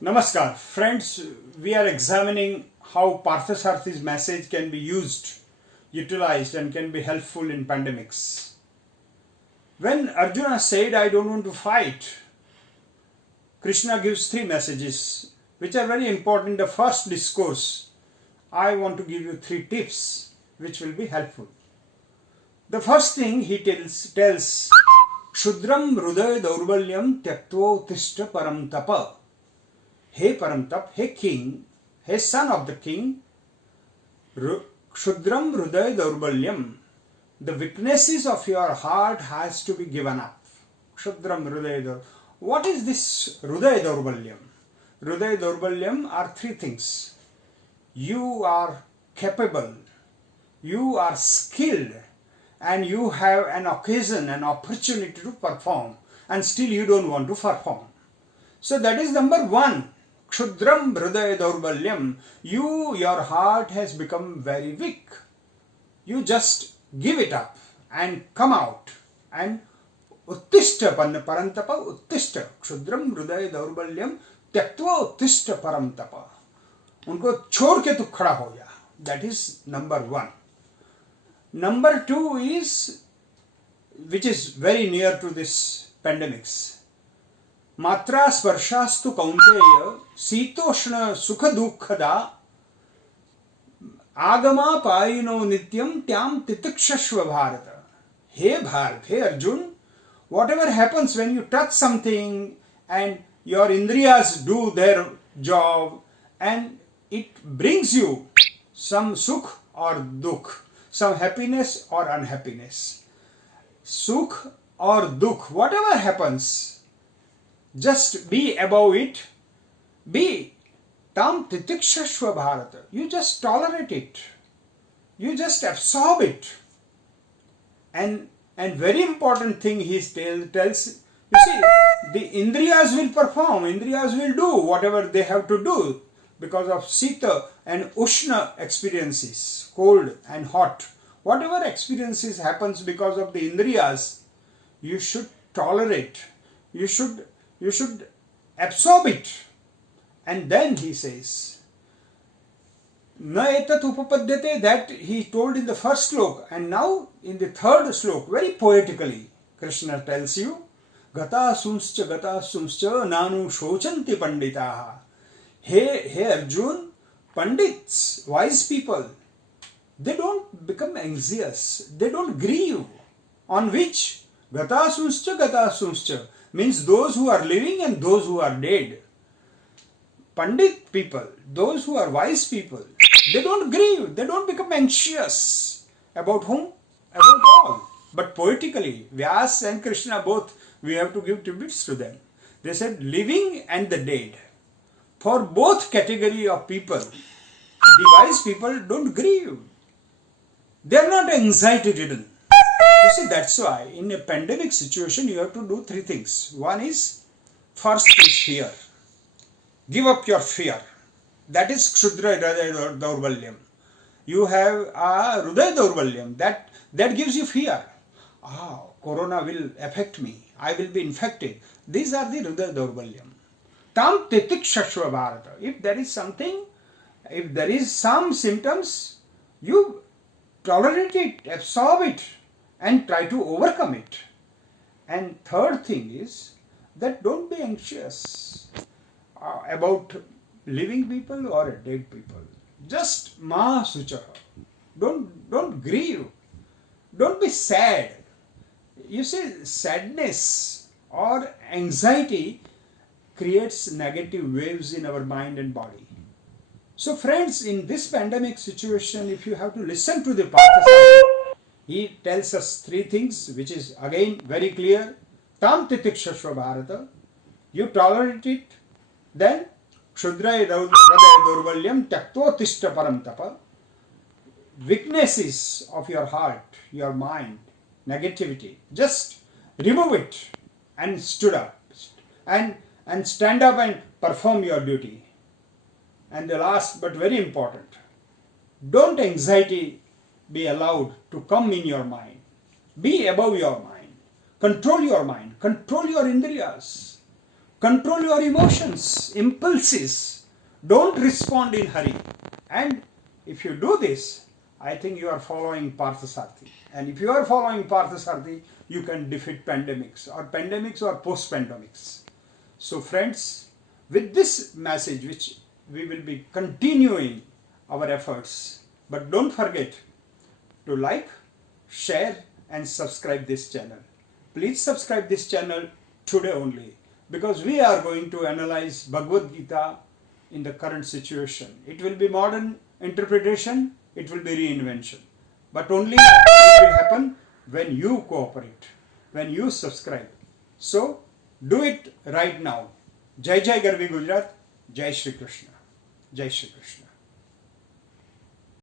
Namaskar, friends. We are examining how Parthasarthi's message can be used, utilized, and can be helpful in pandemics. When Arjuna said, I don't want to fight, Krishna gives three messages which are very important. The first discourse, I want to give you three tips which will be helpful. The first thing he tells Kshudram Hruday Daurbalyam Tyaktvo Tishta Param Tapa. Hey Paramtap, hey king, hey son of the king, Kshudram Hruday Daurbalyam. The weaknesses of your heart has to be given up. Kshudram Hruday Daurbalyam. What is this Hruday Daurbalyam? Hruday Daurbalyam are three things. You are capable, you are skilled, and you have an occasion, an opportunity to perform, and still you don't want to perform. So that is number one. Kshudram Hruday Daurbalyam. Your heart has become very weak. You just give it up and come out and Uttishta Parantapa Uttishta. Kshudram Hruday Daurbalyam Tyaktva Uttishta Paramtapa. उनको छोड़ के तू खड़ा हो जा. That is number one. Number two is, which is very near to this pandemics. मात्रा स्पर्शास्तु कौंतेय शीतोष्ण सुख दुःखदा आगमापायिनो नित्यम त्याम तितिक्षस्व Bharat. Hey Bharat, hey Arjun, whatever happens when you touch something and your indriyas do their job and it brings you some sukh or dukh, some happiness or unhappiness, sukh or dukh, whatever happens, just be above it. Be tam titikshashva bharata. You just tolerate it. You just absorb it. And very important thing he tells, you see, the indriyas will perform, indriyas will do whatever they have to do because of sita and ushna experiences, cold and hot. Whatever experiences happens because of the indriyas, you should tolerate. You should absorb it. And then he says, Na etat upapadyate, that he told in the first slok, and now in the third slok, very poetically, Krishna tells you, Gata sumscha nanu shochanti panditaha. Hey Arjun, pandits, wise people, they don't become anxious, they don't grieve. On which? Gata sumscha means those who are living and those who are dead. Pandit people, those who are wise people, they don't grieve, they don't become anxious. About whom? About all. But poetically, Vyas and Krishna both, we have to give tributes to them. They said living and the dead. For both category of people, the wise people don't grieve. They are not anxiety ridden. You see, that's why in a pandemic situation you have to do three things. One is, first is fear. Give up your fear. That is Kshudra Hruday Daurbalyam. You have a Hruday Daurbalyam. That gives you fear. Corona will affect me. I will be infected. These are the Hruday Daurbalyam. Tam titikshashva bharata. If there is something, if there is some symptoms, you tolerate it, absorb it, and try to overcome it. And third thing is that don't be anxious about living people or dead people. Just ma suchaha. Don't grieve. Don't be sad. You see, sadness or anxiety creates negative waves in our mind and body. So friends, in this pandemic situation, if you have to listen to the Parthasarthi, he tells us three things, which is again very clear. Tam titikshashva bharata. You tolerate it. Then Kshudra Hruday Daurbalyam Tyaktva Tishta Paramtapa. Weaknesses of your heart, your mind, negativity, just remove it and stood up and stand up and perform your duty. And the last but very important, don't anxiety be allowed to come in your mind. Be above your mind. Control your mind. Control your indriyas. Control your emotions, impulses. Don't respond in hurry. And if you do this, I think you are following Parthasarthi. And if you are following Parthasarthi, you can defeat pandemics or post-pandemics. So friends, with this message, which we will be continuing our efforts, but don't forget to like, share and subscribe this channel. Please subscribe this channel today only, because we are going to analyze Bhagavad Gita in the current situation. It will be modern interpretation, it will be reinvention. But only it will happen when you cooperate, when you subscribe. So do it right now. Jai Jai Garvi Gujarat, Jai Shri Krishna. Jai Shri Krishna.